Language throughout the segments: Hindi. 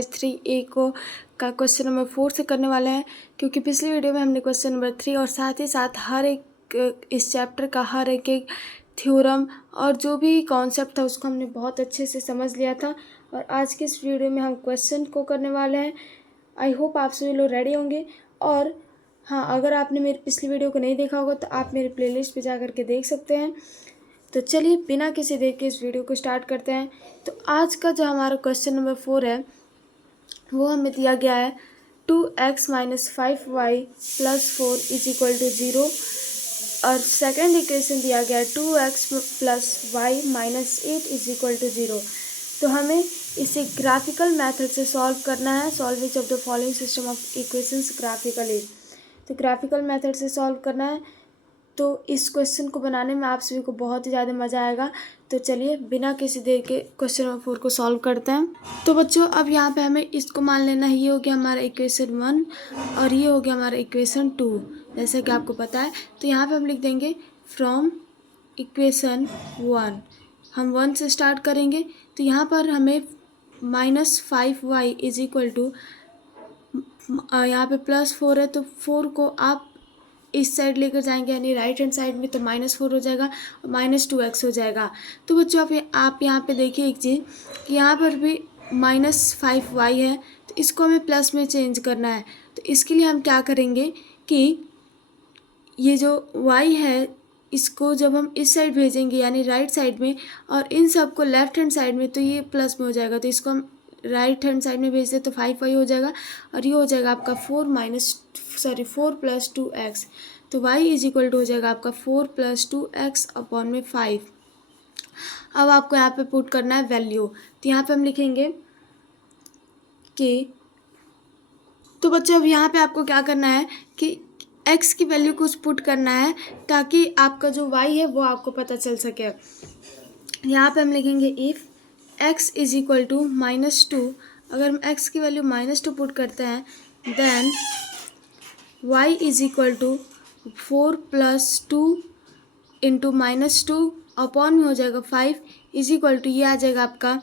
एक्सरसाइज 3A को का क्वेश्चन नंबर 4 से करने वाले हैं, क्योंकि पिछली वीडियो में हमने क्वेश्चन नंबर 3 और साथ ही साथ हर एक इस चैप्टर का हर एक थ्योरम और जो भी कॉन्सेप्ट था उसको हमने बहुत अच्छे से समझ लिया था। और आज के इस वीडियो में हम क्वेश्चन को करने वाले हैं। आई होप आप सभी लोग रेडी होंगे। और हाँ, अगर आपने मेरी पिछली वीडियो को नहीं देखा होगा तो आप मेरे प्लेलिस्ट पे जा करके देख सकते हैं। तो चलिए बिना किसी देर के इस वीडियो को स्टार्ट करते हैं। तो आज का जो हमारा क्वेश्चन नंबर 4 है वो हमें दिया गया है 2x - 5y + 4 = 0। और सेकंड इक्वेशन दिया गया है 2x + y - 8 = 0। तो हमें इसे ग्राफिकल मेथड से सॉल्व करना है। Solving of the following system of equations graphically. तो ग्राफिकल मेथड से सॉल्व करना है। तो इस क्वेश्चन को बनाने में आप सभी को बहुत ही ज़्यादा मज़ा आएगा। तो चलिए बिना किसी देर के क्वेश्चन नंबर 4 को सॉल्व करते हैं। तो बच्चों अब यहाँ पे हमें इसको मान लेना है, ये हो गया हमारा इक्वेशन 1 और ये हो गया हमारा इक्वेशन 2, जैसा कि आपको पता है। तो यहाँ पे हम लिख देंगे फ्रॉम इक्वेशन 1, हम 1 से स्टार्ट करेंगे। तो यहाँ पर हमें -5y = यहाँ पे +4 है, तो 4 को आप इस साइड लेकर जाएंगे यानी राइट हैंड साइड में, तो -4 हो जाएगा और -2x हो जाएगा। तो बच्चों आप यहाँ पे देखिए एक चीज़ कि यहाँ पर भी -5y है, तो इसको हमें प्लस में चेंज करना है। तो इसके लिए हम क्या करेंगे कि ये जो y है इसको जब हम इस साइड भेजेंगे यानी राइट साइड में और इन सब को लेफ्ट हैंड साइड में, तो ये प्लस में हो जाएगा। तो इसको हम राइट हैंड साइड में भेज दे तो 5y हो जाएगा और ये हो जाएगा आपका 4 + 2x। तो y = हो जाएगा आपका 4 + 2x / 5। अब आपको यहाँ पे पुट करना है वैल्यू। तो यहाँ पे हम लिखेंगे कि तो बच्चों अब यहाँ पे आपको क्या करना है कि x की वैल्यू कुछ पुट करना है ताकि आपका जो y है वो आपको पता चल सके। यहाँ पे हम लिखेंगे इफ़ x = -2, अगर हम x की वैल्यू -2 पुट करते हैं देन y = 4 + 2 × -2 अपॉन में हो जाएगा 5 = ये आ जाएगा आपका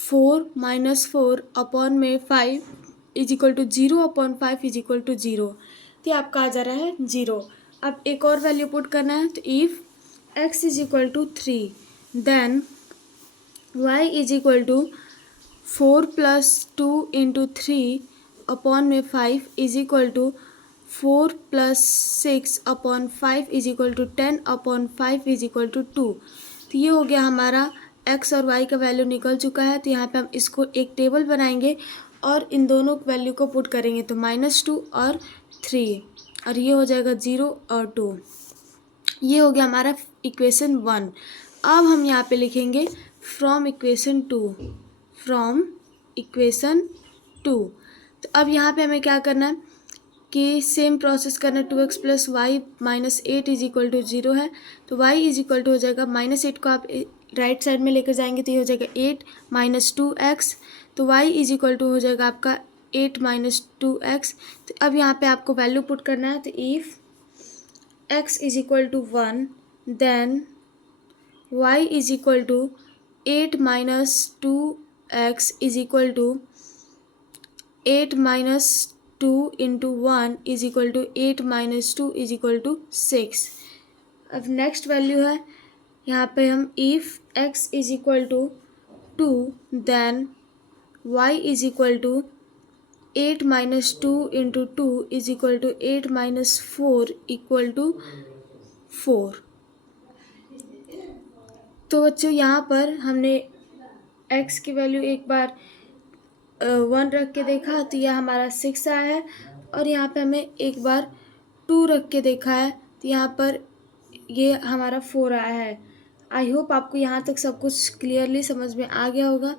4 - 4 अपॉन में 5 = 0/5 = 0। तो ये आपका आ जा रहा है 0। अब एक और वैल्यू पुट करना है। तो if x = 3 then y = 4 + 2 × 3 upon में 5 = 4 + 6/5 = 10/5 = 2। तो ये हो गया हमारा x और y का वैल्यू निकल चुका है। तो यहाँ पे हम इसको एक टेबल बनाएंगे और इन दोनों वैल्यू को पुट करेंगे। तो -2 और 3 और ये हो जाएगा 0 और 2। ये हो गया हमारा इक्वेशन 1। अब हम यहाँ पे लिखेंगे फ्रॉम इक्वेशन 2। तो अब यहाँ पे हमें क्या करना है कि सेम प्रोसेस करना है। 2x + y - 8 = 0 है, तो y = हो जाएगा -8 को आप राइट साइड में लेकर जाएंगे तो ये हो जाएगा 8 - 2x। तो y = हो जाएगा आपका 8 - 2x। तो अब यहाँ पे आपको वैल्यू पुट करना है। तो if x = 1 then y = 8 - 2x = 8 - 2 × 1 = 8 - 2 = 6। अब नेक्स्ट वैल्यू है यहाँ पे हम इफ़ x = 2 देन y = 8 - 2 × 2 = 8 - 4 = 4। तो बच्चों यहाँ पर हमने x की वैल्यू एक बार 1 रख के देखा तो यह हमारा 6 आया है, और यहाँ पे हमें एक बार 2 रख के देखा है तो यहाँ पर ये हमारा 4 आया है। आई होप आपको यहाँ तक सब कुछ क्लियरली समझ में आ गया होगा।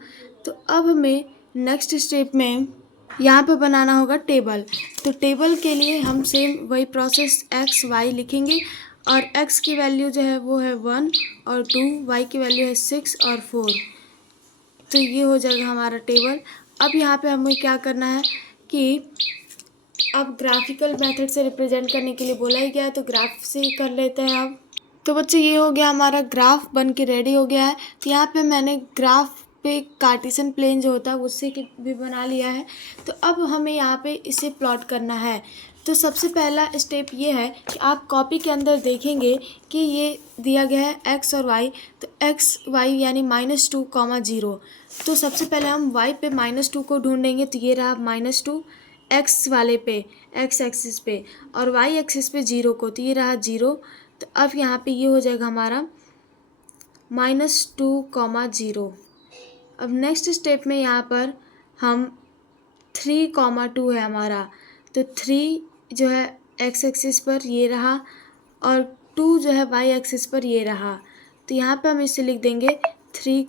तो अब हमें नेक्स्ट स्टेप में यहाँ पे बनाना होगा टेबल। तो टेबल के लिए हम सेम वही प्रोसेस x y लिखेंगे और x की वैल्यू जो है वो है 1 और 2, y की वैल्यू है 6 और 4। तो ये हो जाएगा हमारा टेबल। अब यहाँ पे हमें क्या करना है कि अब ग्राफिकल मेथड से रिप्रेजेंट करने के लिए बोला ही गया है, तो ग्राफ से कर लेते हैं अब। तो बच्चों ये हो गया हमारा ग्राफ बन के रेडी हो गया है। तो यहाँ पे मैंने ग्राफ पे कार्टेशियन प्लेन जो होता है उससे भी बना लिया है। तो अब हमें यहाँ पे इसे प्लॉट करना है। तो सबसे पहला स्टेप ये है कि आप कॉपी के अंदर देखेंगे कि ये दिया गया है एक्स और वाई। तो एक्स वाई यानी -2, 0। तो सबसे पहले हम वाई पे -2 को ढूंढेंगे। तो ये रहा -2 एक्स वाले पे, एक्स एक्सिस पे, और वाई एक्सिस पे 0 को, तो ये रहा 0। तो अब यहाँ पे ये हो जाएगा हमारा -2, 0। अब नेक्स्ट स्टेप में यहाँ पर हम 3, 2 है हमारा। तो 3 जो है एक्स एक्सिस पर ये रहा, और 2 जो है वाई एक्सिस पर ये रहा। तो यहाँ पे हम इसे लिख देंगे 3,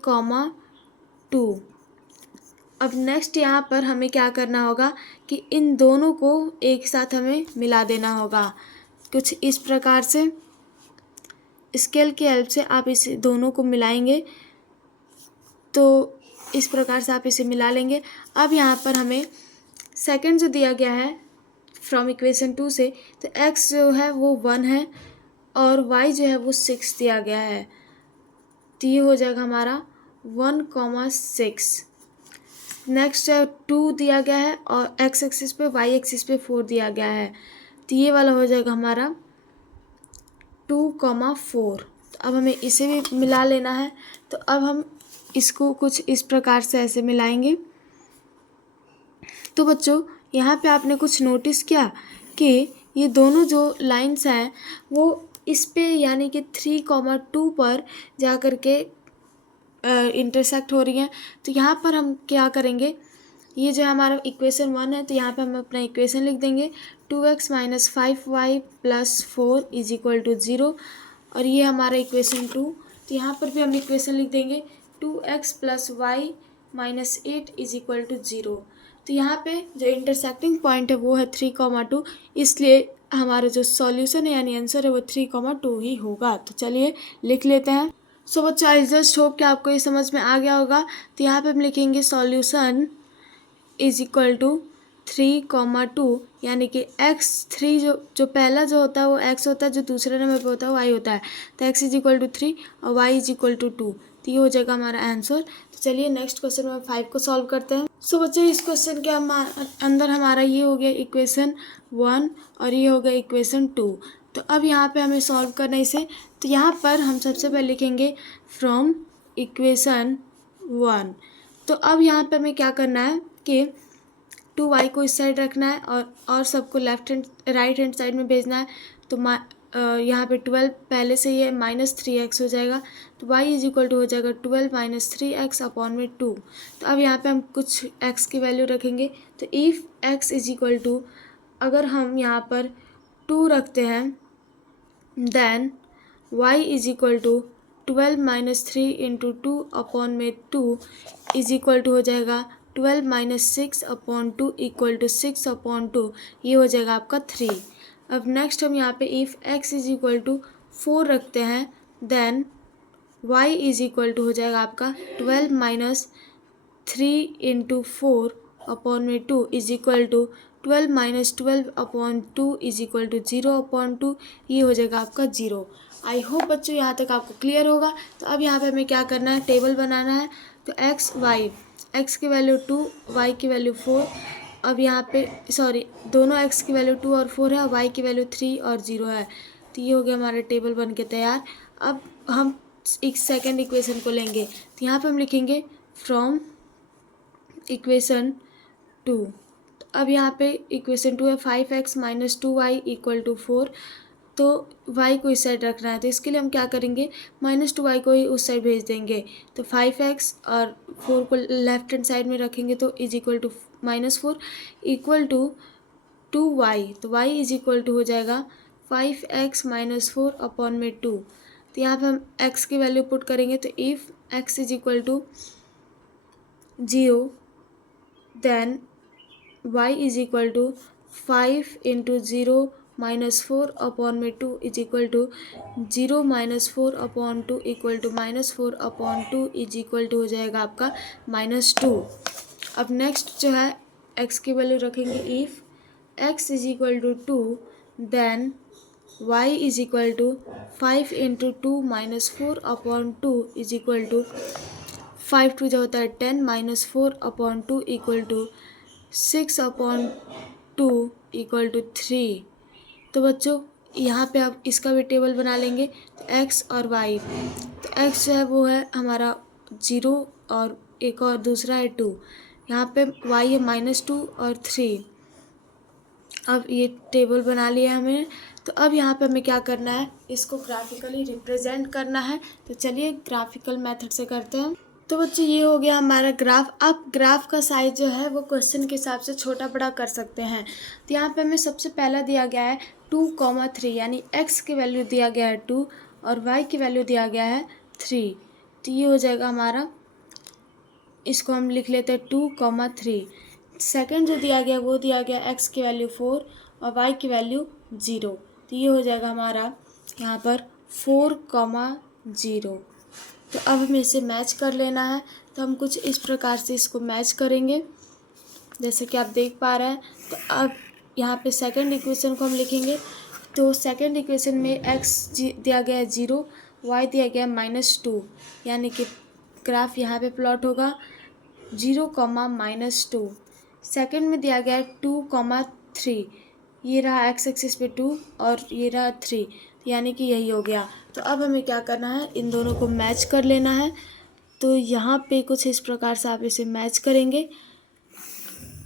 2। अब नेक्स्ट यहाँ पर हमें क्या करना होगा कि इन दोनों को एक साथ हमें मिला देना होगा। कुछ इस प्रकार से स्केल की हेल्प से आप इस दोनों को मिलाएंगे। तो इस प्रकार से आप इसे मिला लेंगे। अब यहाँ पर हमें सेकंड जो दिया गया है फ्रॉम इक्वेशन 2 से, तो x जो है वो 1 है और y जो है वो 6 दिया गया है। तो ये हो जाएगा हमारा 1, 6। नेक्स्ट 2 दिया गया है और x एक्सिस पे, y एक्सिस पे 4 दिया गया है। तो ये वाला हो जाएगा हमारा 2, 4। तो अब हमें इसे भी मिला लेना है। तो अब हम इसको कुछ इस प्रकार से ऐसे मिलाएंगे। तो बच्चों यहाँ पे आपने कुछ नोटिस किया कि ये दोनों जो लाइंस हैं वो इस पे यानी कि 3, 2 पर जा कर के इंटरसेक्ट हो रही हैं। तो यहाँ पर हम क्या करेंगे, ये जो हमारा इक्वेशन 1 है, तो यहाँ पे हम अपना इक्वेशन लिख देंगे 2x - 5y + 4 = 0। और ये हमारा इक्वेशन 2। तो यहाँ पर भी हम इक्वेशन लिख देंगे 2x + y - 8 = 0। तो यहाँ पे जो इंटरसेक्टिंग पॉइंट है वो है 3, 2, इसलिए हमारा जो सॉल्यूशन है यानी आंसर है वो 3, 2 ही होगा। तो चलिए लिख लेते हैं। सो बच्चों आई जस्ट होप कि आपको ये समझ में आ गया होगा। तो यहाँ पे हम लिखेंगे सॉल्यूशन = 3, 2, यानी कि x3 जो पहला जो होता है वो x होता है, जो दूसरे नंबर पे होता है वो y होता है। तो x = 3 और y = 2। तो ये हो जाएगा हमारा आंसर। तो चलिए नेक्स्ट क्वेश्चन नंबर 5 को सॉल्व करते हैं। सो बच्चों इस क्वेश्चन के अंदर हमारा ये हो गया इक्वेशन 1 और ये हो गया इक्वेशन 2। तो अब यहाँ पे हमें सॉल्व करना है इसे। तो यहाँ पर हम सबसे पहले लिखेंगे फ्रॉम इक्वेशन 1। तो अब यहाँ पे हमें क्या करना है कि 2y को इस साइड रखना है और सबको राइट हैंड साइड में भेजना है। तो यहाँ पे 12 पहले से ही है, -3x हो जाएगा। तो y = हो जाएगा 12 - 3x अपॉन में 2। तो अब यहाँ पे हम कुछ x की वैल्यू रखेंगे। तो इफ़ x = अगर हम यहाँ पर 2 रखते हैं देन y = 12 - 3 × 2 अपॉन में 2 = हो जाएगा 12 - 6 अपॉन 2 = 6/2। ये हो जाएगा आपका 3। अब नेक्स्ट हम यहाँ पे इफ़ x = 4 रखते हैं देन y = हो जाएगा आपका 12 - 3 × 4 अपॉन में 2 = 12 - 12/2 = 0/2। ये हो जाएगा आपका 0। आई होप बच्चों यहाँ तक आपको क्लियर होगा। तो अब यहाँ पे हमें क्या करना है, टेबल बनाना है। तो x की वैल्यू 2, y की वैल्यू 4। अब यहाँ पे दोनों x की वैल्यू 2 और 4 है, y की वैल्यू 3 और 0 है। तो ये हो गया हमारा टेबल बन के तैयार। अब हम एक सेकेंड इक्वेशन को लेंगे। तो यहाँ पे हम लिखेंगे फ्रॉम इक्वेशन 2। अब यहाँ पे इक्वेशन 2 है 5x - 2y = 4। तो y को इस साइड रखना है। तो इसके लिए हम क्या करेंगे, -2y को ही उस साइड भेज देंगे। तो 5x और 4 को लेफ्ट हैंड साइड में रखेंगे तो = -4 = 2y। तो y = हो जाएगा 5x - 4 अपॉन में 2। तो यहाँ पे हम x की वैल्यू पुट करेंगे। तो if x = 0 then y = 5 × 0 - 4 upon में 2 = 0 - 4/2 = -4/2 हो जाएगा आपका -2। अब नेक्स्ट जो है x की वैल्यू रखेंगे। If x = 2 then y = 5 × 2 - 4/2 = 5 two जो होता है 10 minus 4/2 equal to 6/2 equal to 3। तो बच्चों यहाँ पे आप इसका भी टेबल बना लेंगे। तो एक्स और वाई, तो एक्स जो है वो है हमारा 0 और एक और दूसरा है 2। यहाँ पे वाई है -2 और 3। अब ये टेबल बना लिया हमें। तो अब यहाँ पे हमें क्या करना है, इसको ग्राफिकली रिप्रेजेंट करना है। तो चलिए ग्राफिकल मेथड से करते हैं। तो बच्चों ये हो गया हमारा ग्राफ। अब ग्राफ का साइज जो है वो क्वेश्चन के हिसाब से छोटा बड़ा कर सकते हैं। तो यहाँ पे हमें सबसे पहला दिया गया है 2,3, यानी x की वैल्यू दिया गया है 2 और y की वैल्यू दिया गया है 3। तो ये हो जाएगा हमारा, इसको हम लिख लेते हैं 2,3। सेकेंड जो दिया गया वो दिया गया x की वैल्यू 4 और y की वैल्यू 0। तो ये हो जाएगा हमारा यहाँ पर 4,0। तो अब हमें इसे मैच कर लेना है। तो हम कुछ इस प्रकार से इसको मैच करेंगे, जैसे कि आप देख पा रहे हैं। तो अब यहाँ पे सेकंड इक्वेशन को हम लिखेंगे। तो सेकंड इक्वेशन में x दिया गया है 0, y दिया गया है -2, यानी कि ग्राफ यहाँ पे प्लॉट होगा 0, -2। सेकंड में दिया गया है 2,3, ये रहा x एक्सिस पे 2 और ये रहा 3, यानी कि यही हो गया। तो अब हमें क्या करना है, इन दोनों को मैच कर लेना है। तो यहाँ पे कुछ इस प्रकार से आप इसे मैच करेंगे।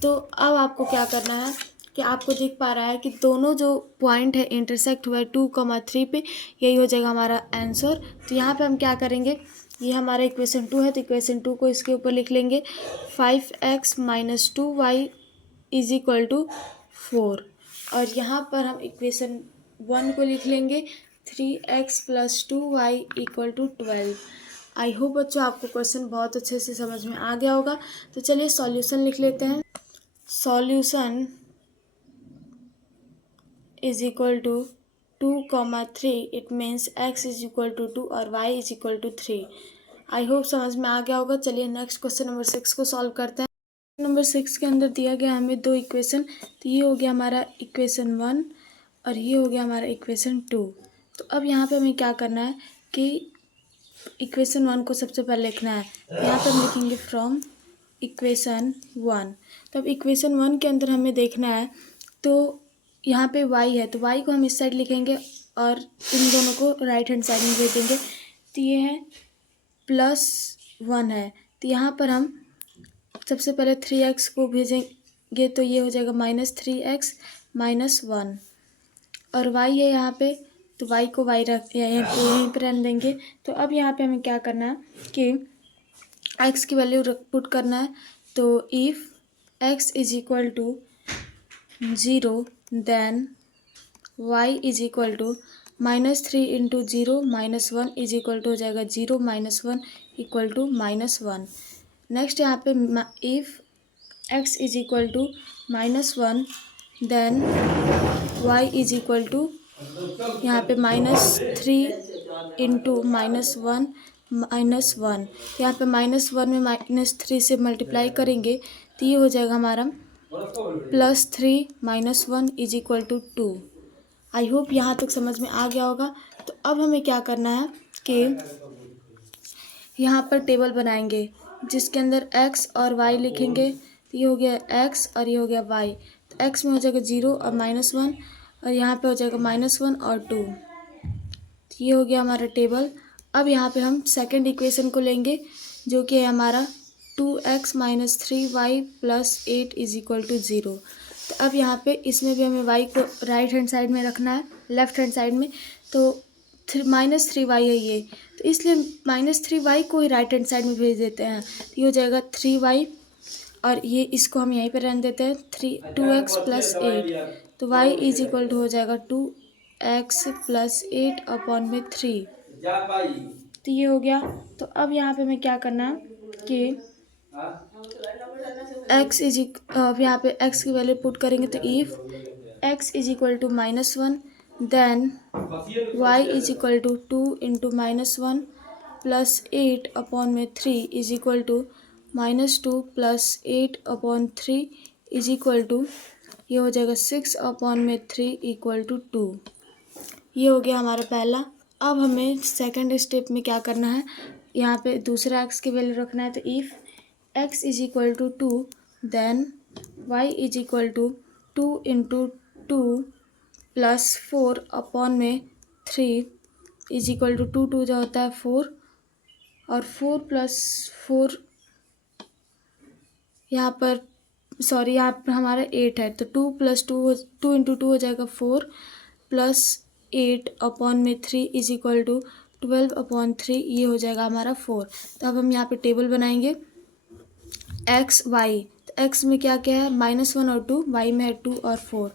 तो अब आपको क्या करना है कि आपको दिख पा रहा है कि दोनों जो पॉइंट है इंटरसेक्ट हुआ है 2,3 पे, यही हो जाएगा हमारा आंसर। तो यहाँ पे हम क्या करेंगे, ये हमारा इक्वेशन 2 है तो इक्वेशन 2 को इसके ऊपर लिख लेंगे। 5x - 2y = 4। और यहाँ पर हम इक्वेशन 1 को लिख लेंगे 3x + 2y = 12। आई होप बच्चों आपको क्वेश्चन बहुत अच्छे से समझ में आ गया होगा। तो चलिए सॉल्यूशन लिख लेते हैं। सॉल्यूशन = 2,3, इट मीन्स x = 2 और y = 3। आई होप समझ में आ गया होगा। चलिए नेक्स्ट क्वेश्चन नंबर 6 को सॉल्व करते हैं। नंबर 6 के अंदर दिया गया हमें 2 इक्वेशन। तो ये हो गया हमारा इक्वेशन 1 और ये हो गया हमारा इक्वेशन 2। तो अब यहाँ पे हमें क्या करना है कि इक्वेशन 1 को सबसे पहले लिखना है। यहाँ पर हम लिखेंगे फ्रॉम इक्वेशन 1। तो अब इक्वेशन 1 के अंदर हमें देखना है, तो यहाँ पे y है तो y को हम इस साइड लिखेंगे और इन दोनों को राइट हैंड साइड में भेज देंगे। तो ये है +1 है, तो यहाँ पर हम सबसे पहले 3x को भेजेंगे तो ये हो जाएगा -3x - 1 और y है यहाँ पे, तो y को y यहीं पर रहने देंगे। तो अब यहाँ पे हमें क्या करना है कि x की वैल्यू पुट करना है। तो इफ़ x = 0 देन y = -3 × 0 - 1 हो जाएगा 0 - 1 = -1। नेक्स्ट यहाँ पे इफ़ x = -1 देन y = यहाँ पे -3 × -1 यहाँ पे -1 में -3 से मल्टीप्लाई करेंगे तो ये हो जाएगा हमारा +3 - 1 = 2। आई होप यहाँ तक समझ में आ गया होगा। तो अब हमें क्या करना है कि यहाँ पर टेबल बनाएंगे जिसके अंदर x और y लिखेंगे। तो ये हो गया x और ये हो गया y। तो x में हो जाएगा 0 और -1 और यहाँ पे हो जाएगा -1 और 2। तो ये हो गया हमारा टेबल। अब यहाँ पे हम सेकंड इक्वेशन को लेंगे जो कि है हमारा 2x - 3y + 8 = 0। तो अब यहाँ पे इसमें भी हमें y को राइट हैंड साइड में रखना है, लेफ्ट हैंड साइड में। तो -3y है ये, तो इसलिए -3y को ही राइट हैंड साइड में भेज देते हैं। तो ये हो जाएगा 3y और ये इसको हम यहीं पे रहने देते हैं 2x + 8। तो y = हो जाएगा 2x + 8/3। तो ये हो गया। तो अब यहाँ पे हमें क्या करना है कि अब यहाँ पे x की वैल्यू पुट करेंगे। तो इफ़ x = -1 देन y = 2 × -1 + 8/3 = -2 + 8/3 ये हो जाएगा 6/3 = 2। ये हो गया हमारा पहला। अब हमें सेकंड स्टेप में क्या करना है, यहाँ पे दूसरा एक्स की वैल्यू रखना है। तो if x is equal to 2 then y is equal to 2 into 2 plus 4 upon में 3 इज इक्वल टू 2 जो होता है 4 और 4 प्लस 4 यहाँ पर सॉरी यहाँ पर हमारा 8 है। तो 2 प्लस 2 इंटू 2 हो जाएगा 4 प्लस 8 अपॉन में 3 इज इक्वल टू 12 अपॉन 3, ये हो जाएगा हमारा 4। तो अब हम यहाँ पे टेबल बनाएंगे एक्स वाई। तो एक्स में क्या क्या है -1 और 2, वाई में है 2 और 4।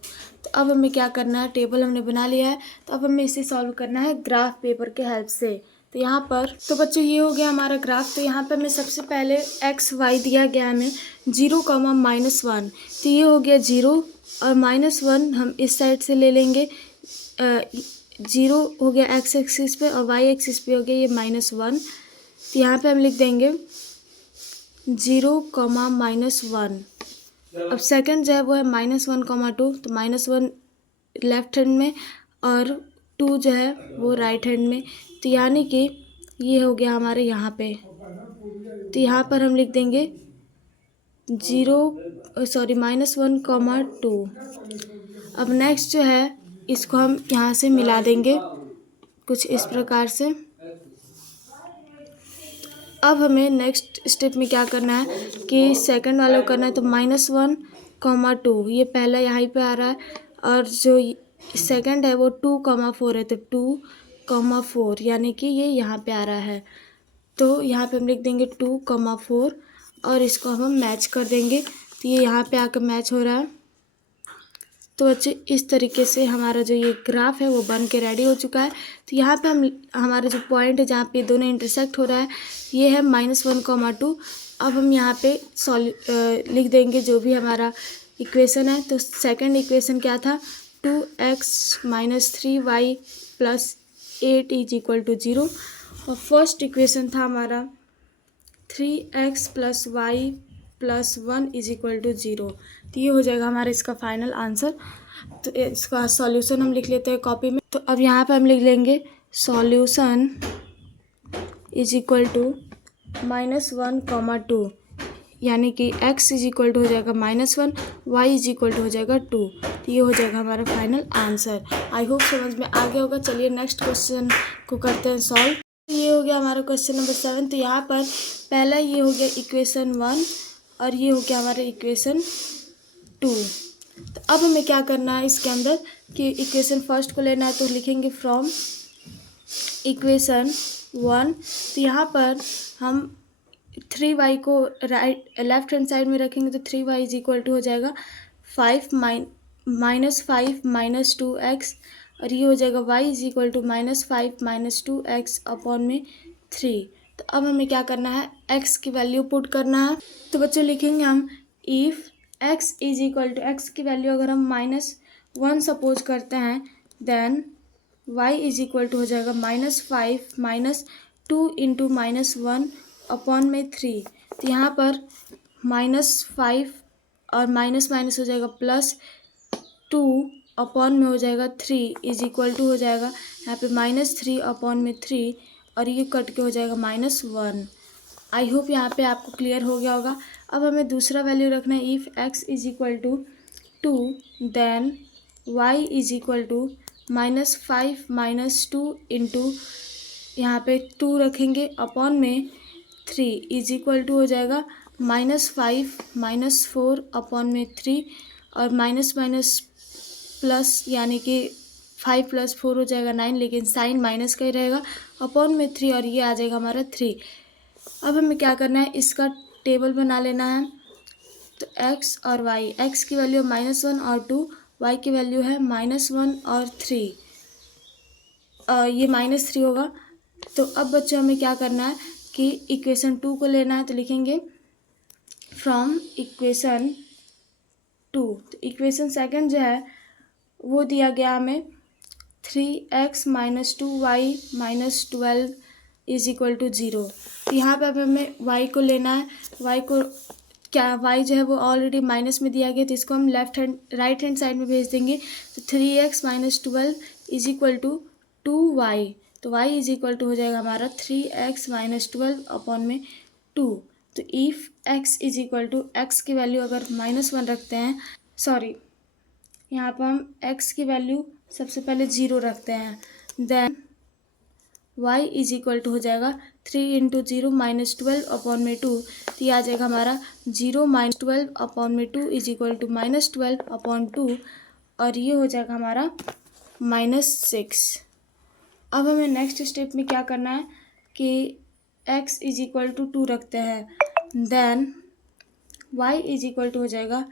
तो अब हमें क्या करना है, टेबल हमने बना लिया है। तो अब हमें इसे सॉल्व करना है ग्राफ पेपर के हेल्प से। तो यहाँ पर तो बच्चों ये हो गया हमारा ग्राफ। तो यहाँ पर हमें सबसे पहले एक्स वाई दिया गया हमें 0, -1। तो ये हो गया 0 और -1 हम इस साइड से ले लेंगे। 0 हो गया एक्स एक्सिस पे और वाई एक्सिस पे हो गया ये -1। तो यहाँ पे हम लिख देंगे 0, -1। अब सेकंड जो है वो है -1, 2। तो -1 लेफ्ट हैंड में और 2 जो है वो राइट हैंड में। तो यानी कि ये हो गया हमारे यहाँ पे। तो यहाँ पर हम लिख देंगे -1, 2। अब नेक्स्ट जो है इसको हम यहाँ से मिला देंगे कुछ इस प्रकार से। अब हमें नेक्स्ट स्टेप में क्या करना है कि सेकंड वाला को करना है। तो -1, 2 ये पहला यहाँ पे आ रहा है और जो सेकंड है वो 2, 4 है। तो 2, 4 यानी कि ये यहाँ पे आ रहा है। तो यहाँ पे हम लिख देंगे 2, 4 और इसको हम मैच कर देंगे। तो ये यहाँ पे आकर मैच हो रहा है। तो बच्चे इस तरीके से हमारा जो ये ग्राफ है वो बन के रेडी हो चुका है। तो यहाँ पे हम हमारा जो पॉइंट है जहाँ पे दोनों इंटरसेक्ट हो रहा है ये है -1, 2। अब हम यहाँ पे लिख देंगे जो भी हमारा इक्वेशन है। तो सेकंड इक्वेशन क्या था 2x - 3y + 8 is equal to 0 और फर्स्ट इक्वेशन था हमारा 3x + y + 1 is equal to 0। तो ये हो जाएगा हमारा इसका फाइनल आंसर। तो इसका सॉल्यूशन हम लिख लेते हैं कॉपी में। तो अब यहाँ पे हम लिख लेंगे सॉल्यूशन इज इक्वल टू -1, 2 यानी कि x इज इक्वल टू हो जाएगा -1, y इज इक्वल टू हो जाएगा 2। तो ये हो जाएगा हमारा फाइनल आंसर। आई होप समझ में आ गया होगा। चलिए नेक्स्ट क्वेश्चन को करते हैं सॉल्व। ये हो गया हमारा क्वेश्चन नंबर 7। तो यहाँ पर पहला ये हो गया इक्वेशन 1 और ये हो गया हमारा इक्वेशन 2। तो अब हमें क्या करना है इसके अंदर कि इक्वेशन फर्स्ट को लेना है। तो लिखेंगे फ्रॉम इक्वेशन 1। तो यहाँ पर हम 3y को लेफ्ट हैंड साइड में रखेंगे। तो 3y इज इक्वल टू हो जाएगा 5 - 2x और ये हो जाएगा y is equal to -5 - 2x upon में 3। तो अब हमें क्या करना है x की वैल्यू पुट करना है। तो बच्चों लिखेंगे हम if x is equal to x की वैल्यू अगर हम -1 सपोज करते हैं then y is equal to हो जाएगा -5 - 2 इंटू -1 अपॉन में 3। तो यहाँ पर -5 और माइनस माइनस हो जाएगा +2 अपॉन में हो जाएगा 3 इज इक्वल टू हो जाएगा यहाँ पे -3 अपॉन में 3 और ये कट के हो जाएगा -1। आई होप यहाँ पे आपको क्लियर हो गया होगा। अब हमें दूसरा वैल्यू रखना है if x is equal to 2 then y is equal to -5 - 2 into यहाँ पे 2 रखेंगे अपॉन में 3 इज इक्वल टू हो जाएगा -5 - 4 अपॉन में 3 और माइनस माइनस प्लस यानी कि 5 + 4 हो जाएगा 9 लेकिन साइन माइनस का ही रहेगा अपॉन में 3 और ये आ जाएगा हमारा 3। अब हमें क्या करना है इसका टेबल बना लेना है। तो x और y, x की वैल्यू -1 और 2, y की वैल्यू है -1 और 3। ये -3 होगा। तो अब बच्चों हमें क्या करना है कि इक्वेशन 2 को लेना है। तो लिखेंगे फ्रॉम इक्वेशन 2। तो इक्वेशन सेकंड जो है वो दिया गया हमें 3x - 2y - 12 is equal to 0। तो यहाँ पे अब हमें y को लेना है। y को क्या y जो है वो ऑलरेडी माइनस में दिया गया तो इसको हम राइट हैंड साइड में भेज देंगे। तो 3x - 12 is equal to 2y। तो y इज इक्वल टू हो जाएगा हमारा 3x माइनस 12 अपॉन में 2। तो if x is equal to x की वैल्यू अगर -1 रखते हैं, सॉरी यहाँ पर हम x की वैल्यू सबसे पहले 0 रखते हैं, then y is equal to हो जाएगा 3 इंटू 0 माइनस 12 अपॉन में 2। तो ये आ जाएगा हमारा 0 माइनस 12 अपॉन में 2 इज इक्वल टू -12 अपॉन 2, और ये हो जाएगा हमारा -6। अब हमें नेक्स्ट स्टेप में क्या करना है कि x इज इक्वल टू 2 रखते हैं, then y is equal to हो जाएगा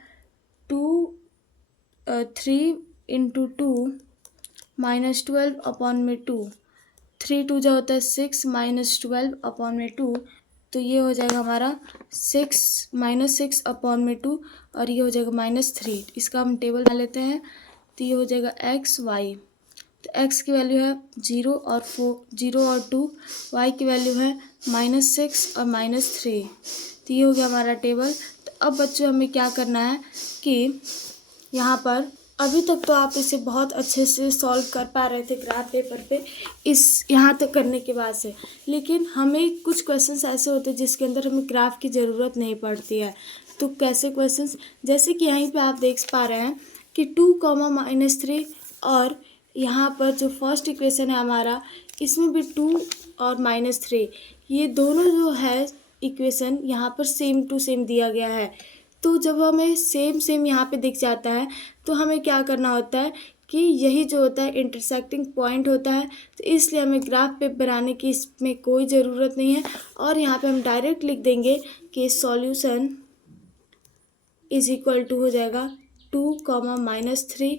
3 इंटू 2 माइनस 12 अपॉन में 2। 3 2 जो होता है 6 माइनस 12 अपॉन में 2, तो ये हो जाएगा हमारा -6 अपॉन में 2, और ये हो जाएगा -3। इसका हम टेबल बना लेते हैं, तो ये हो जाएगा एक्स वाई। तो x की वैल्यू है 0 और 2, y की वैल्यू है -6 और -3। तो ये हो गया हमारा टेबल। तो अब बच्चों हमें क्या करना है कि यहाँ पर अभी तक तो आप इसे बहुत अच्छे से सॉल्व कर पा रहे थे ग्राफ पेपर पे इस यहाँ तक करने के बाद से, लेकिन हमें कुछ क्वेश्चंस ऐसे होते हैं जिसके अंदर हमें ग्राफ की ज़रूरत नहीं पड़ती है। तो कैसे क्वेश्चंस, जैसे कि यहीं पे आप देख पा रहे हैं कि 2, -3, और यहाँ पर जो फर्स्ट इक्वेशन है हमारा, इसमें भी 2 और -3, ये दोनों जो है इक्वेशन यहाँ पर सेम टू सेम दिया गया है। तो जब हमें सेम यहाँ पे दिख जाता है तो हमें क्या करना होता है कि यही जो होता है इंटरसेक्टिंग पॉइंट होता है, तो इसलिए हमें ग्राफ पे बनाने की इसमें कोई ज़रूरत नहीं है, और यहाँ पे हम डायरेक्ट लिख देंगे कि सॉल्यूशन इज इक्वल टू हो जाएगा 2, -3,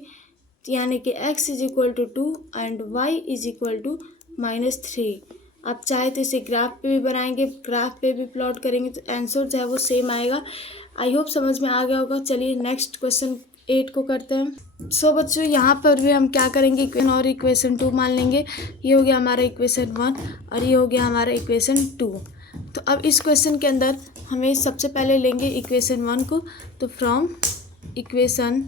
यानी कि x is equal to 2 and y is equal to -3। आप चाहे तो इसे ग्राफ पे भी बनाएंगे, ग्राफ पे भी प्लॉट करेंगे, तो आंसर जो है वो सेम आएगा। आई होप समझ में आ गया होगा। चलिए नेक्स्ट क्वेश्चन 8 को करते हैं। सो बच्चों यहाँ पर भी हम क्या करेंगे, इक्वेशन और इक्वेशन 2 मान लेंगे। ये हो गया हमारा इक्वेशन 1 और ये हो गया हमारा इक्वेशन 2। तो अब इस क्वेश्चन के अंदर हमें सबसे पहले लेंगे इक्वेशन 1 को। तो फ्रॉम इक्वेशन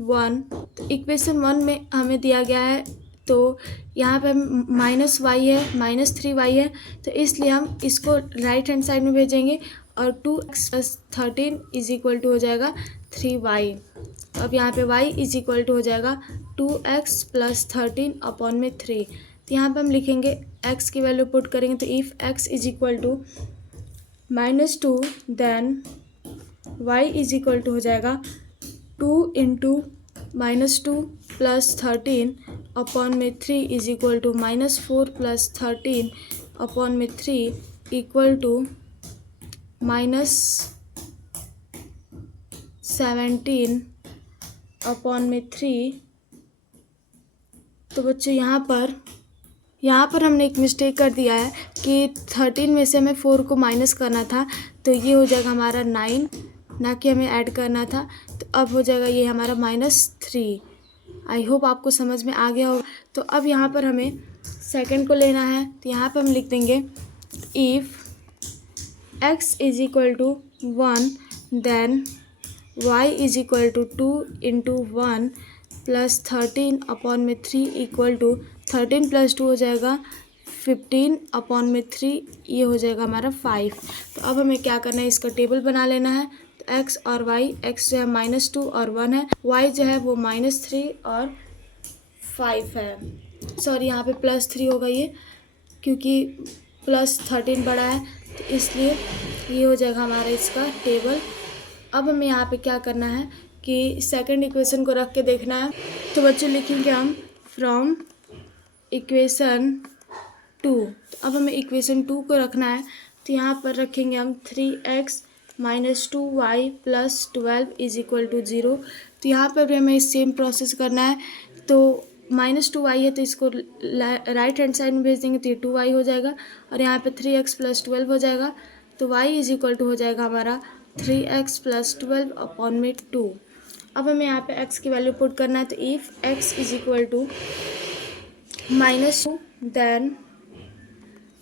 1, तो इक्वेशन 1 में हमें दिया गया है, तो यहाँ पे -y है, -3y है, तो इसलिए हम इसको राइट हैंड साइड में भेजेंगे, और 2x + 13 इज इक्वल टू हो जाएगा 3y। अब यहाँ पे y इज इक्वल टू हो जाएगा 2x + 13 अपॉन में 3। तो यहाँ पे हम लिखेंगे x की वैल्यू पुट करेंगे, तो if x is equal to -2 then y is equal to हो जाएगा 2 इंटू -2 + 13 अपॉन में 3 इज इक्वल टू -4 + 13 अपॉन में 3 इक्वल टू -17 अपॉन में 3। तो बच्चों यहाँ पर हमने एक मिस्टेक कर दिया है कि 13 में से हमें 4 को माइनस करना था, तो ये हो जाएगा हमारा 9, ना कि हमें ऐड करना था। तो अब हो जाएगा ये हमारा -3। आई होप आपको समझ में आ गया होगा। तो अब यहाँ पर हमें सेकंड को लेना है, तो यहाँ पर हम लिख देंगे if x is equal to 1 then y is equal to 2 into 1 + 13 upon में 3 इक्वल टू 13 + 2 हो जाएगा 15 अपॉन में 3, ये हो जाएगा हमारा 5। तो अब हमें क्या करना है, इसका टेबल बना लेना है। तो x और y, x जो है -2 और 1 है, y जो है वो -3 और 5 है। सॉरी यहाँ पे +3 होगा ये, क्योंकि +13 बड़ा है, तो इसलिए ये हो जाएगा हमारा इसका टेबल। अब हमें यहाँ पे क्या करना है कि सेकंड इक्वेशन को रख के देखना है। तो बच्चों लिखेंगे हम फ्रॉम इक्वेशन 2। तो अब हमें इक्वेशन 2 को रखना है, तो यहाँ पर रखेंगे हम 3x - 2y + 12 is equal to 0। तो यहाँ पर भी हमें सेम प्रोसेस करना है। तो -2y है, तो इसको राइट हैंड साइड में भेज देंगे, तो ये 2y हो जाएगा, और यहाँ पे 3x + 12 हो जाएगा। तो y इज इक्वल टू हो जाएगा हमारा 3x + 12 अपॉन में 2। अब हमें यहाँ पे x की वैल्यू पुट करना है, तो if x is equal to -2 then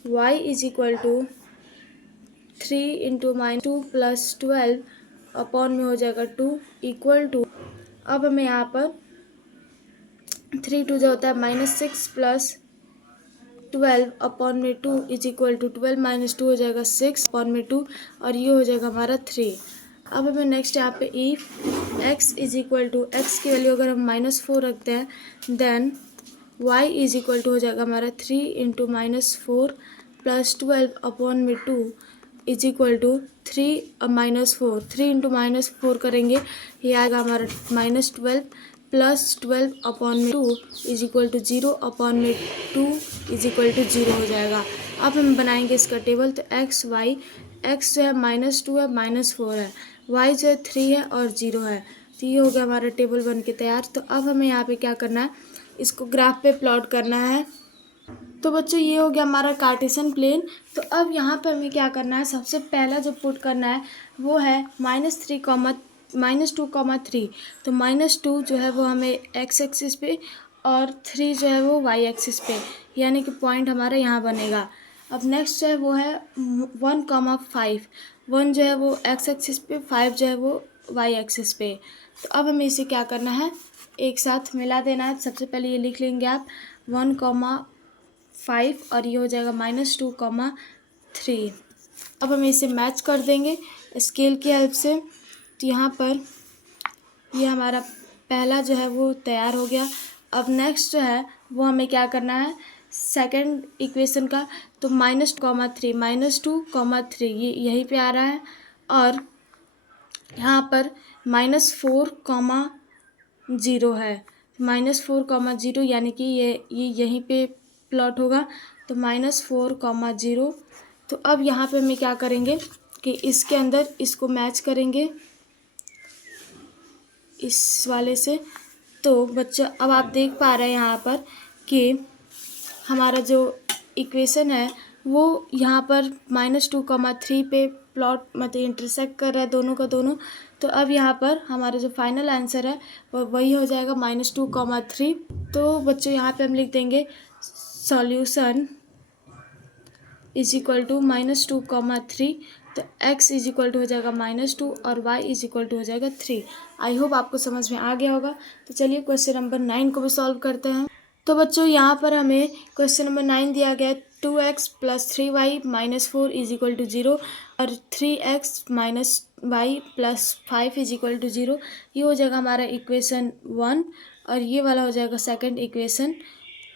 y is equal to 3 into -2 + 12 upon में हो जाएगा 2 इक्वल टू, अब हमें यहाँ पर 3 2 जो होता है -6 + 12 अपॉन में 2 इज इक्वल टू 12 माइनस 2 हो जाएगा 6 अपॉन में 2 और ये हो जाएगा हमारा 3। अब हमें नेक्स्ट यहाँ पे if x is equal to x की वैल्यू अगर हम -4 रखते हैं then y is equal to हो जाएगा हमारा 3 इंटू -4 प्लस 12 अपॉन में 2 इज इक्वल टू 3 -4 3 इंटू -4 करेंगे ये आएगा हमारा -12 प्लस 12 अपॉन में 2 इज इक्वल टू 0 अपॉन में 2 इज इक्वल टू 0 हो जाएगा। अब हम बनाएंगे इसका टेबल तो एक्स वाई एक्स जो है -2 है -4 है, वाई जो है 3 है और 0 है। तो ये हो गया हमारा टेबल बन के तैयार। तो अब हमें यहाँ पे क्या करना है, इसको ग्राफ पे प्लॉट करना है। तो बच्चों ये हो गया हमारा कार्टेशियन प्लेन। तो अब यहाँ पे हमें क्या करना है, सबसे पहला जो पुट करना है वो है -2, तो -2 जो है वो हमें x एक्सिस पे और 3 जो है वो y एक्सिस पे, यानी कि पॉइंट हमारा यहाँ बनेगा। अब नेक्स्ट जो है वो है 1,5, 1 जो है वो x एक्सिस पे, 5 जो है वो y एक्सिस पे। तो अब हमें इसे क्या करना है, एक साथ मिला देना है। सबसे पहले ये लिख लेंगे आप 1,5 और ये हो जाएगा -2,3। अब हमें इसे मैच कर देंगे स्केल की हेल्प से। तो यहाँ पर ये हमारा पहला जो है वो तैयार हो गया। अब नेक्स्ट जो है वो हमें क्या करना है, सेकंड इक्वेशन का, तो -2,3 ये यहीं पे आ रहा है और यहाँ पर -4,0 है, -4,0 यानी कि ये यहीं पे प्लॉट होगा। तो -4,0। तो अब यहाँ पे हमें क्या करेंगे कि इसके अंदर इसको मैच करेंगे इस वाले से। तो बच्चा अब आप देख पा रहे हैं यहाँ पर कि हमारा जो इक्वेशन है वो यहाँ पर -2,3 पे प्लॉट मतलब इंटरसेक्ट कर रहा है दोनों का दोनों। तो अब यहाँ पर हमारा जो फाइनल आंसर है वो वही हो जाएगा -2,3। तो बच्चों यहाँ पे हम लिख देंगे सॉल्यूशन इज इक्वल टू -2,3। तो x इज इक्वल टू हो जाएगा -2 और y इज इक्वल टू हो जाएगा 3। आई होप आपको समझ में आ गया होगा। तो चलिए क्वेश्चन नंबर 9 को भी सॉल्व करते हैं। तो बच्चों यहाँ पर हमें क्वेश्चन नंबर 9 दिया गया है 2x + 3y - 4 is equal to 0 और 3x - y + 5 is equal to 0। ये हो जाएगा हमारा इक्वेशन 1 और ये वाला हो जाएगा सेकंड इक्वेशन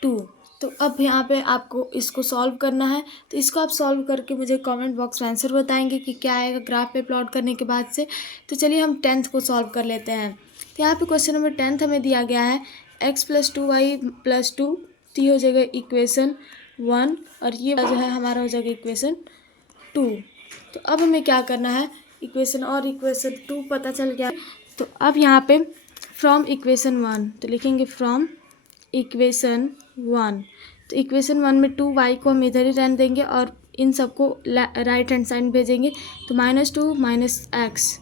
2। तो अब यहाँ पे आपको इसको सॉल्व करना है। तो इसको आप सॉल्व करके मुझे कमेंट बॉक्स में आंसर बताएंगे कि क्या आएगा ग्राफ पे प्लॉट करने के बाद से। तो चलिए हम 10th को सॉल्व कर लेते हैं। तो यहाँ पे क्वेश्चन नंबर 10th हमें दिया गया है x + 2y + 2। तो ये हो जाएगा इक्वेशन 1 और ये जो है हमारा हो जाएगा इक्वेशन 2। तो अब हमें क्या करना है, इक्वेशन और इक्वेशन 2 पता चल गया। तो अब यहाँ पे फ्रॉम इक्वेशन 1 तो लिखेंगे फ्रॉम इक्वेशन 1। तो इक्वेशन 1 में 2y को हम इधर ही रहने देंगे और इन सबको राइट हैंड साइड भेजेंगे। तो -2 - x,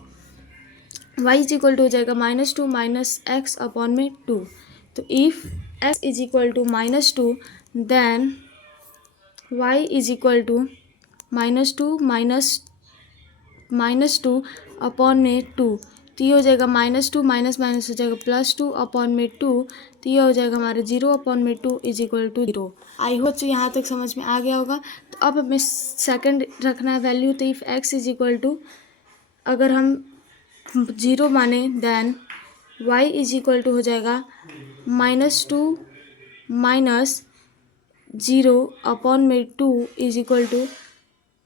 y is equal to हो जाएगा -2 - x अपॉन में 2। तो if x is equal to -2 then y is equal to -2 upon में 2। तो ये हो जाएगा -2 माइनस माइनस हो जाएगा +2 अपॉन में 2। तो ये हो जाएगा हमारा 0 अपॉन में 2 is equal to 0। I hope तो यहाँ तक समझ में आ गया होगा। तो अब हमें सेकंड रखना है वैल्यू। तो if x is equal to अगर हम 0 माने then y is equal to हो जाएगा -2 माइनस 0 अपॉन में 2 इज इक्वल टू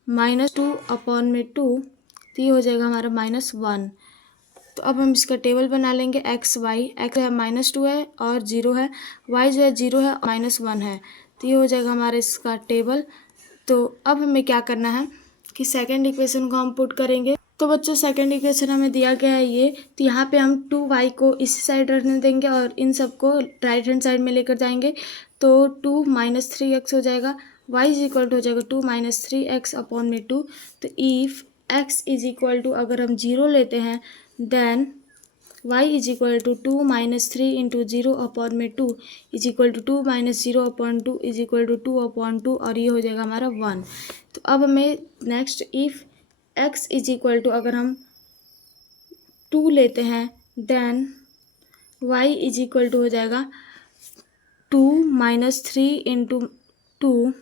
-2 अपॉन में 2। तो ये हो जाएगा हमारा -1। तो अब हम इसका टेबल बना लेंगे x y। x है -2 है और 0 है, y जो है 0 है और -1 है। तो ये हो जाएगा हमारा इसका टेबल। तो अब हमें क्या करना है कि सेकंड इक्वेशन को हम पुट करेंगे। तो बच्चों सेकंड इक्वेशन हमें दिया गया है ये। तो यहाँ पे हम 2y को इसी साइड रखने देंगे और इन सबको राइट हैंड साइड में लेकर जाएंगे। तो 2 - 3x हो जाएगा, y इज इक्वल टू हो जाएगा 2 - 3x अपॉन में 2। तो if x is equal to अगर हम 0 लेते हैं then y is equal to 2 - 3 into 0 upon में 2 is equal to 2 - 0 upon 2 is equal to 2 upon 2 और ये हो जाएगा हमारा 1। तो अब हमें next if x is equal to अगर हम 2 लेते हैं then y is equal to हो जाएगा 2 - 3 इंटू 2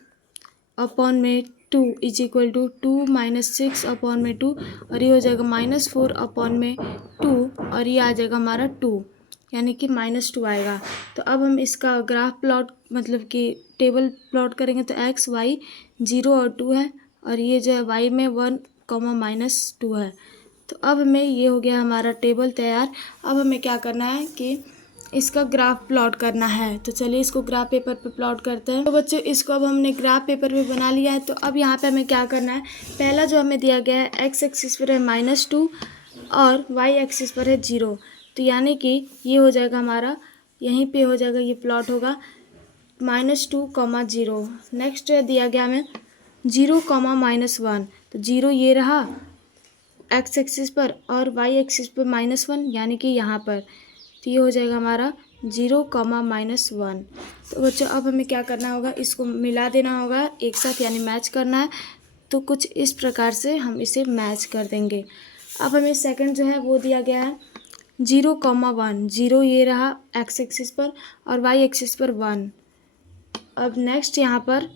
अपॉन में 2 is equal to 2 minus 6 upon में 2 और ये हो जाएगा -4 अपॉन में 2 और ये आ जाएगा हमारा 2 यानी कि -2 आएगा। तो अब हम इसका ग्राफ प्लॉट मतलब कि टेबल प्लॉट करेंगे तो x y 0 और 2 है और ये जो है y में 1 -2 है। तो अब हमें ये हो गया हमारा टेबल तैयार। अब हमें क्या करना है कि इसका ग्राफ प्लॉट करना है। तो चलिए इसको ग्राफ पेपर पे प्लॉट करते हैं। तो बच्चों इसको अब हमने ग्राफ पेपर पे बना लिया है। तो अब यहाँ पे हमें क्या करना है, पहला जो हमें दिया गया है x एक्सिस पर है -2 और y एक्सिस पर है 0। तो यानी कि ये हो जाएगा हमारा, यहीं पे हो जाएगा, ये प्लॉट होगा -2, 0। नेक्स्ट दिया गया हमें 0, -1। तो 0 ये रहा x एक्सिस पर और y एक्सिस पर -1 यानी कि यहाँ पर। तो ये हो जाएगा हमारा 0, -1। तो बच्चों अब हमें क्या करना होगा, इसको मिला देना होगा एक साथ यानी मैच करना है। तो कुछ इस प्रकार से हम इसे मैच कर देंगे। अब हमें सेकंड जो है वो दिया गया है 0, 1। 0 ये रहा x एक्सिस पर और y एक्सिस पर 1। अब नेक्स्ट यहाँ पर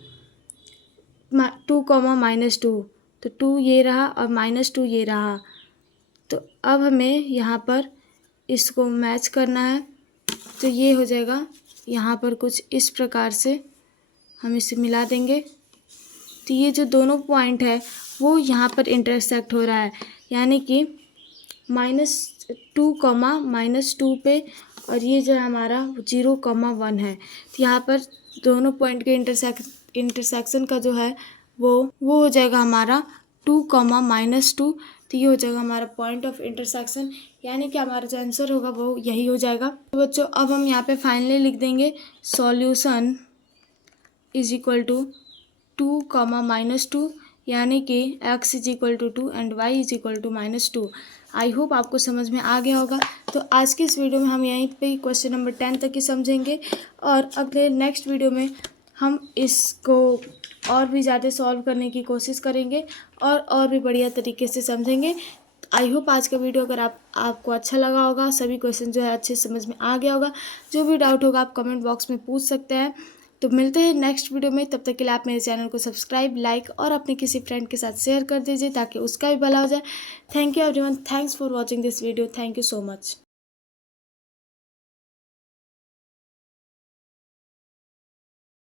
2, -2। तो 2 ये रहा और -2 ये रहा। तो अब हमें यहाँ पर इसको मैच करना है। तो ये हो जाएगा यहाँ पर कुछ इस प्रकार से हम इसे मिला देंगे। तो ये जो दोनों पॉइंट है वो यहाँ पर इंटरसेक्ट हो रहा है यानी कि -2, -2 पे और ये जो है हमारा 0, 1 है। तो यहाँ पर दोनों पॉइंट के इंटरसेक्शन का जो है वो हो जाएगा हमारा 2, -2। तो ये हो जाएगा हमारा पॉइंट ऑफ इंटरसेक्शन यानी कि हमारा जो आंसर होगा वो यही हो जाएगा। तो बच्चों अब हम यहाँ पे फाइनली लिख देंगे सॉल्यूशन इज इक्वल टू 2, -2 यानी कि x is equal to 2 and y is equal to -2। I hope आपको समझ में आ गया होगा। तो आज की इस वीडियो में हम यहीं पे क्वेश्चन नंबर 10 तक ही समझेंगे और अगले नेक्स्ट वीडियो में हम इसको और भी ज़्यादा सॉल्व करने की कोशिश करेंगे और भी बढ़िया तरीके से समझेंगे। आई होप आज का वीडियो अगर आपको अच्छा लगा होगा, सभी क्वेश्चन जो है अच्छे से समझ में आ गया होगा। जो भी डाउट होगा आप कमेंट बॉक्स में पूछ सकते हैं। तो मिलते हैं नेक्स्ट वीडियो में, तब तक के लिए आप मेरे चैनल को सब्सक्राइब, लाइक और अपने किसी फ्रेंड के साथ शेयर कर दीजिए ताकि उसका भी भला हो जाए। Thank you everyone, thanks for watching this video, thank you so much.